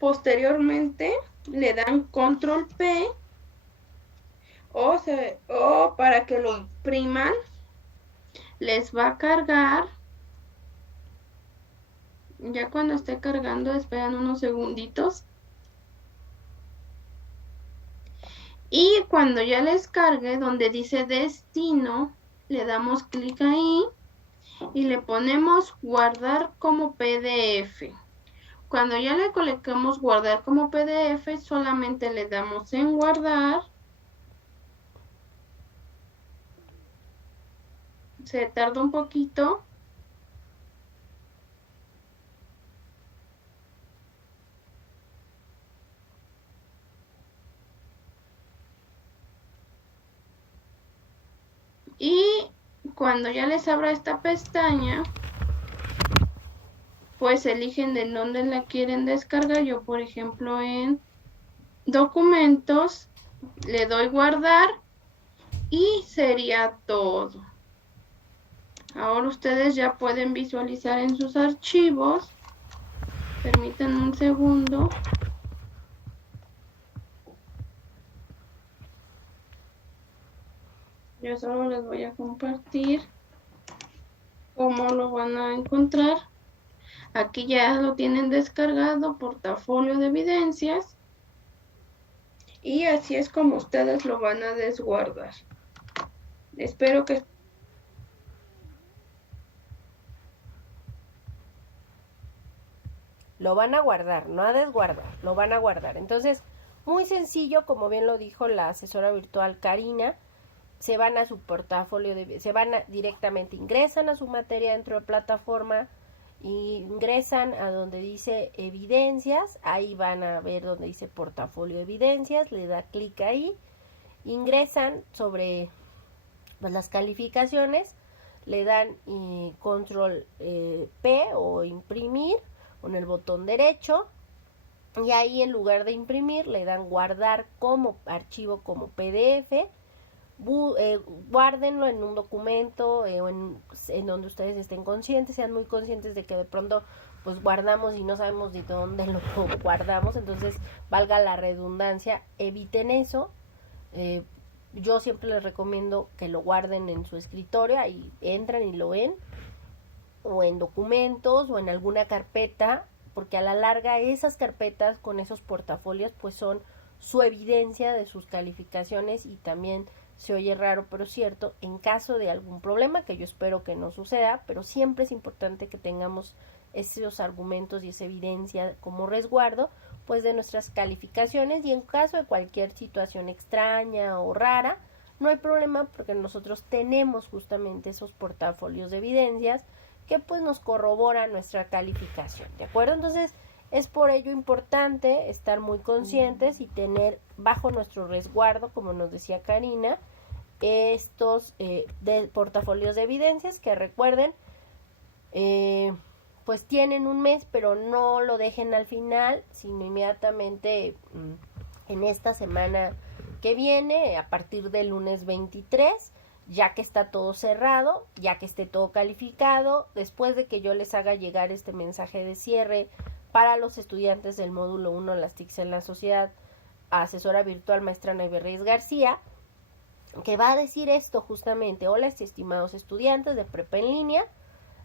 Posteriormente le dan control P o para que lo impriman les va a cargar. Ya cuando esté cargando, esperan unos segunditos. Y cuando ya les cargue, donde dice destino, le damos clic ahí y le ponemos guardar como PDF. Cuando ya le coloquemos guardar como PDF, solamente le damos en guardar. se tarda un poquito. Y cuando ya les abra esta pestaña, pues eligen de dónde la quieren descargar. Yo, por ejemplo, en documentos, le doy guardar y sería todo. Ahora ustedes ya pueden visualizar en sus archivos. Permítanme un segundo. Yo solo les voy a compartir cómo lo van a encontrar. Aquí ya lo tienen descargado, portafolio de evidencias. Y así es como ustedes lo van a desguardar. Espero que... Lo van a guardar, no a desguardar, lo van a guardar. Entonces, muy sencillo, como bien lo dijo la asesora virtual Karina, se van a su portafolio, directamente, ingresan a su materia dentro de plataforma, ingresan a donde dice evidencias, ahí van a ver donde dice portafolio de evidencias, le da clic ahí, ingresan sobre pues, las calificaciones, le dan control P o imprimir con el botón derecho, y ahí en lugar de imprimir le dan guardar como archivo, como PDF. Guárdenlo en un documento o en donde ustedes estén conscientes, sean muy conscientes de que de pronto pues guardamos y no sabemos de dónde lo guardamos, entonces valga la redundancia, eviten eso. Yo siempre les recomiendo que lo guarden en su escritorio, ahí entran y lo ven, o en documentos o en alguna carpeta, porque a la larga esas carpetas con esos portafolios pues son su evidencia de sus calificaciones. Y también se oye raro pero cierto, en caso de algún problema, que yo espero que no suceda, pero siempre es importante que tengamos esos argumentos y esa evidencia como resguardo pues de nuestras calificaciones, y en caso de cualquier situación extraña o rara no hay problema, porque nosotros tenemos justamente esos portafolios de evidencias que pues nos corroboran nuestra calificación, ¿de acuerdo? Entonces es por ello importante estar muy conscientes y tener bajo nuestro resguardo, como nos decía Karina, estos de portafolios de evidencias, que recuerden pues tienen un mes, pero no lo dejen al final, sino inmediatamente en esta semana que viene, a partir del lunes 23, ya que está todo cerrado, ya que esté todo calificado, después de que yo les haga llegar este mensaje de cierre para los estudiantes del módulo 1, las TICs en la sociedad, asesora virtual maestra Naive Reyes García, que va a decir esto justamente: hola estimados estudiantes de prepa en línea,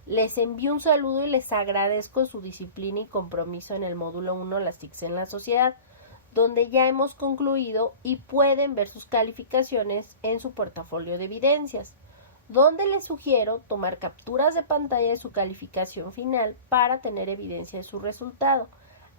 les envío un saludo y les agradezco su disciplina y compromiso en el módulo 1, las TICs en la sociedad, donde ya hemos concluido y pueden ver sus calificaciones en su portafolio de evidencias, donde les sugiero tomar capturas de pantalla de su calificación final para tener evidencia de su resultado,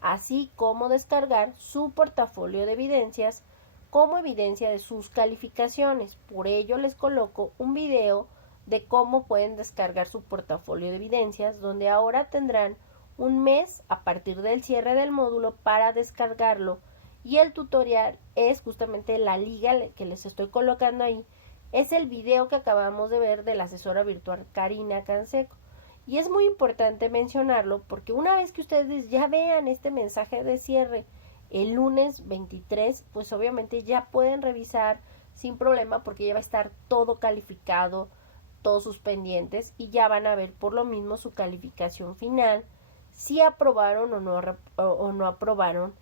así como descargar su portafolio de evidencias como evidencia de sus calificaciones. Por ello les coloco un video de cómo pueden descargar su portafolio de evidencias, donde ahora tendrán un mes a partir del cierre del módulo para descargarlo, y el tutorial es justamente la liga que les estoy colocando ahí, es el video que acabamos de ver de la asesora virtual Karina Canseco. Y es muy importante mencionarlo porque una vez que ustedes ya vean este mensaje de cierre el lunes 23, pues obviamente ya pueden revisar sin problema, porque ya va a estar todo calificado, todos sus pendientes, y ya van a ver por lo mismo su calificación final, si aprobaron o no aprobaron.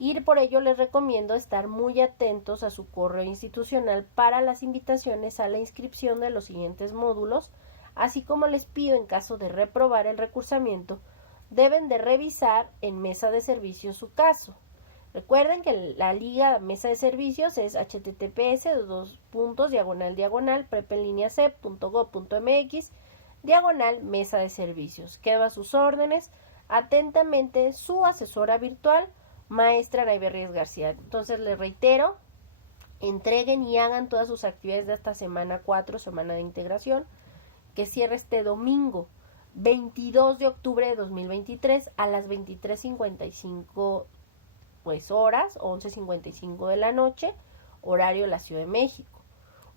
Y por ello les recomiendo estar muy atentos a su correo institucional para las invitaciones a la inscripción de los siguientes módulos, así como les pido, en caso de reprobar el recursamiento, deben de revisar en mesa de servicios su caso. Recuerden que la liga mesa de servicios es https://prepenlineacep.gov.mx/mesa de servicios. Quedo a sus órdenes. Atentamente, su asesora virtual, maestra Naive Reyes García. Entonces les reitero, entreguen y hagan todas sus actividades de esta semana 4, semana de integración, que cierre este domingo, 22 de octubre de 2023 a las 23:55 pues horas, 11:55 de la noche, horario de la Ciudad de México.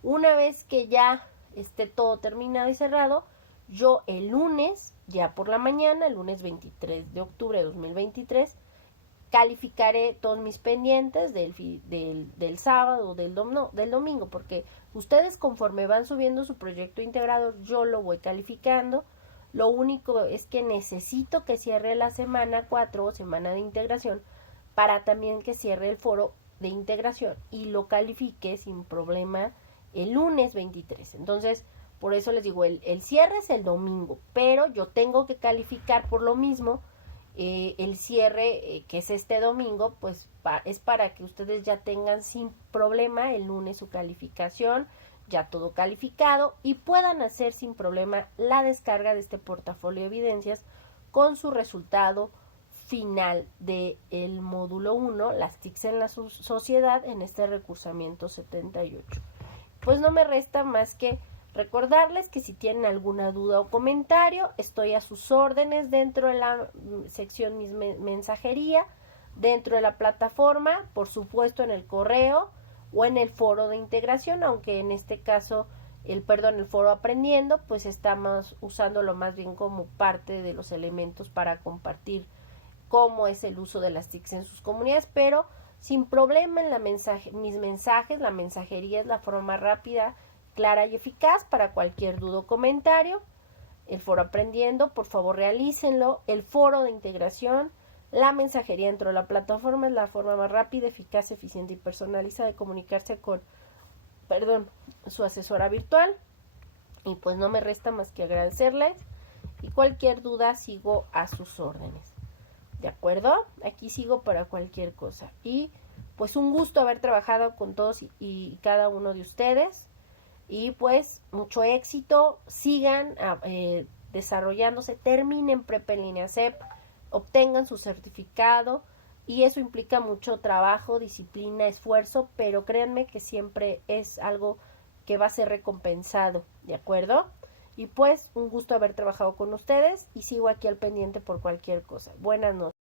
Una vez que ya esté todo terminado y cerrado, yo el lunes, ya por la mañana, el lunes 23 de octubre de 2023, calificaré todos mis pendientes del sábado, del domingo, porque ustedes conforme van subiendo su proyecto integrado, yo lo voy calificando. Lo único es que necesito que cierre la semana 4 o semana de integración para también que cierre el foro de integración y lo califique sin problema el lunes 23. Entonces, por eso les digo, el cierre es el domingo, pero yo tengo que calificar por lo mismo. El cierre, que es este domingo, pues es para que ustedes ya tengan sin problema el lunes su calificación, ya todo calificado, y puedan hacer sin problema la descarga de este portafolio de evidencias con su resultado final del módulo 1, las TICs en la sociedad, en este recursamiento 78. Pues no me resta más que recordarles que si tienen alguna duda o comentario, estoy a sus órdenes dentro de la sección mensajería, dentro de la plataforma, por supuesto en el correo o en el foro de integración, aunque en este caso el foro aprendiendo, pues estamos usándolo más bien como parte de los elementos para compartir cómo es el uso de las TICs en sus comunidades, pero sin problema en mis mensajes. La mensajería es la forma más rápida, clara y eficaz para cualquier duda o comentario. El foro aprendiendo, por favor realícenlo. El foro de integración, la mensajería dentro de la plataforma es la forma más rápida, eficaz, eficiente y personalizada de comunicarse con su asesora virtual. Y pues no me resta más que agradecerles, y cualquier duda sigo a sus órdenes. ¿De acuerdo? Aquí sigo para cualquier cosa. Y pues un gusto haber trabajado con todos y cada uno de ustedes. Y pues mucho éxito, sigan desarrollándose, terminen prepa en línea CEP, obtengan su certificado, y eso implica mucho trabajo, disciplina, esfuerzo, pero créanme que siempre es algo que va a ser recompensado, ¿de acuerdo? Y pues un gusto haber trabajado con ustedes y sigo aquí al pendiente por cualquier cosa. Buenas noches.